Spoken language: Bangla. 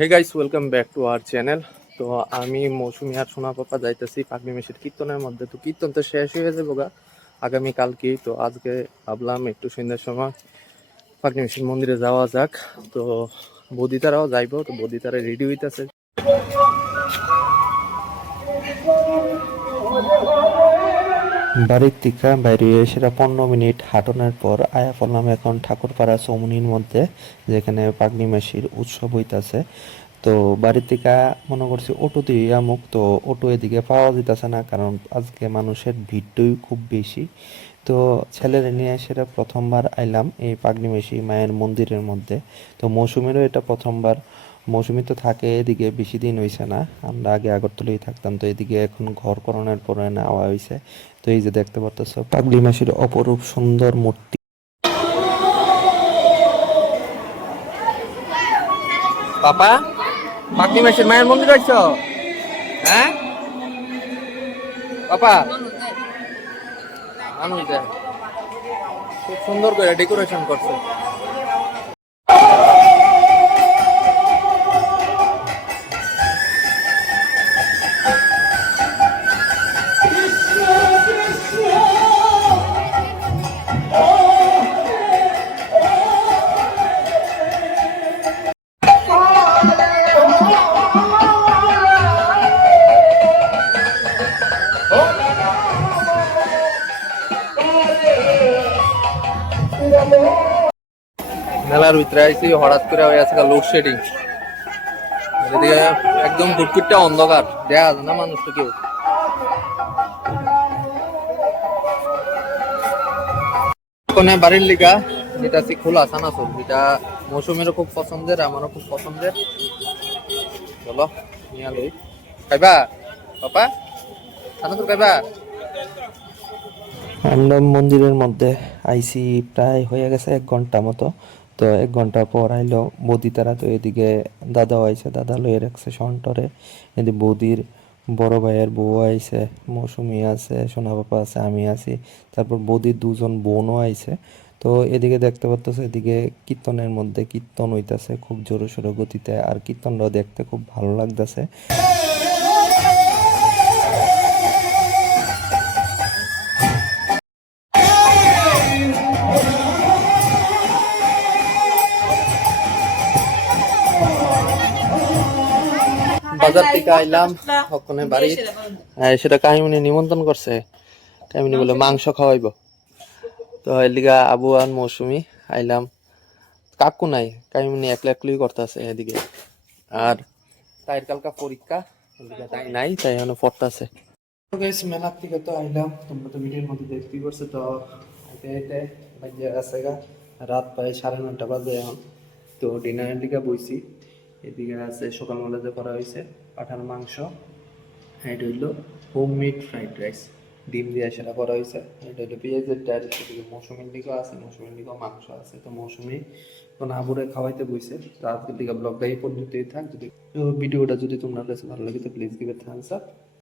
Hey guys, welcome back to our channel. তো আমি মৌসুমি আর সোনা পাপা যাইতেছি পাগলি মেশির কীর্তনের মধ্যে। তো কীর্তন তো শেষ হয়ে যাবো গা আগামীকালকেই। তো আজকে ভাবলাম একটু সন্ধ্যার সময় পাগলি মেশির মন্দিরে যাওয়া যাক। তো বদিতারাও যাইবো, তো বদিতারা রেডি হইতেছে। বাড়ির থেকে বাইরে সেটা 15 মিনিট হাঁটানোর পর আয়া পড়লাম এখন ঠাকুরপাড়া চৌমুনির মধ্যে, যেখানে পাগনি মাসির উৎসব হইতাছে। তো বাড়ির থেকে মনে করছি অটো দিয়ে আমুক, তো অটো এদিকে পাওয়া যেতেছে না, কারণ আজকে মানুষের ভিড়টাই খুব বেশি। তো ছেলেরা নিয়ে সেটা প্রথমবার আইলাম এই পাগনি মাসি মায়ের মন্দিরের মধ্যে। তো মৌসুমীরও এটা প্রথমবার। মৌসুমী তো থাকে এদিকে, বেশি দিন হইছে না, আমরা আগে আগরতলায় থাকতাম, তো এদিকে এখন ঘর করণের পরে নেওয়া হয়েছে। তো এই যে দেখতে পারতেছ পাগলি মাসির অপরূপ সুন্দর মূর্তি। পাপা, পাগলি মেশির মায়ের মন্দির আইছ? হ্যাঁ পাপা, মানুষ দেখ খুব সুন্দর করে ডেকোরেশন করছে। মেলার ভিতরে আইসি, হঠাৎ করে হয়ে আছে লোডশেডিং। এদিকে একদম ঘুটঘুটটা অন্ধকার, দেখা যায় না মানুষ তো কেউ। ওখানে বাড়ির লিগা যেটা খোলা সানাসুর, যেটা মৌসুমেরও খুব পছন্দের, আমারও খুব পছন্দের। চলো নিয়ে লই। খাইবা পাপা? সানাসুর খাইবা? আমরা মন্দিরের মধ্যে আইসি প্রায় হয়ে গেছে 1 ঘন্টা মতো। তো 1 ঘন্টা পর আইলো বৌদি তারা, তো এদিকে দাদাও আইছে, দাদা লয়ে রাখছে সন্টরে। এদিকে বৌদির বড় ভাইয়ের বউ আইছে, মৌসুমি আছে, সোনা পাপা আছে, আমি আছি, তারপর বৌদির 2জন বোনও আইছে। তো এদিকে দেখতে পারতেছে, এদিকে কীর্তনের মধ্যে কীর্তন হইতাছে খুব জোরে সোরে গতিতে, আর কীর্তনটাও দেখতে খুব ভালো লাগতেছে। বাজার থেকে আইলাম ওখানে বাড়ি। সেটা কাহিমনি নিমন্ত্রণ করছে, কাহিমনি বলে মাংস খাওয়াইবো। তো এদিকে আবু আর মৌসুমি আইলাম। কাকু নাই, কাহিমনি একলা একলাই করতেছে এদিকে। আর তাই কালকা পরীক্ষা, এদিকে তাই নাই, তাই এখন পড়তেছে। মেলার থেকে তো আইলাম, তোমরা তো ভিডিওর মধ্যে দেখতেই পারছো। তো হেঁটে হেঁটে বাজে গেছে গা রাত প্রায় 9:30 বাজে এখন। তো ডিনারের দিকে বইছি। এদিকে আছে সকালবেলা যে করা হয়েছে পাঠার মাংস, এটা হইলো হোম মেড ফ্রাইড রাইস, ডিম দিয়ে সেটা করা হয়েছে। এটা হইলো পেঁয়াজের ডাল। এদিকে মৌসুমির দিকেও আছে, মৌসুমির দিকেও মাংস আছে। তো মৌসুমি কোন আবুরে খাওয়াইতে বইছে। তো আজকের দিকে ব্লগটা এই পদ্ধতিতেই থাক। যদি ভিডিওটা যদি তোমার কাছে ভালো লাগে তো please give a Thums up.